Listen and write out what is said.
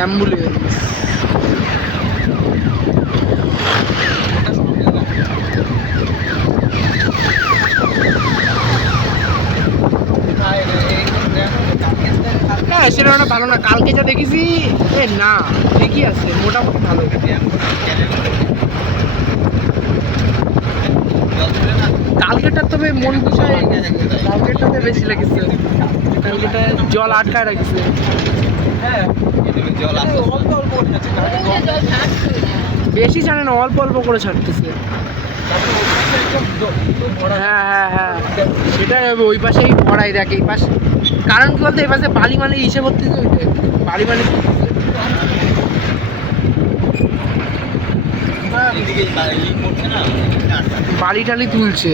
Ambulance. হ্যাঁ সেটা একটা ভালো না, কালকে যা দেখেছি এ না ঠিকই আছে মোটামুটি ভালো। কালকেটার তবে মন বিষয় কালকেরটাতে বেশি লেগেছে, কালকেটা জল আটকায় রাখছে। বেশি ছাড়ে না, অল্প অল্প করে ছাড়তেছে। হ্যাঁ হ্যাঁ হ্যাঁ সেটাই হবে, ওই পাশেই ভরাই দেখ এই পাশে, কারণ কি বলতো এই পাশে বালি মানে ইসে করতেছে, ওইটাই বালি মানে বালি টালি তুলছে।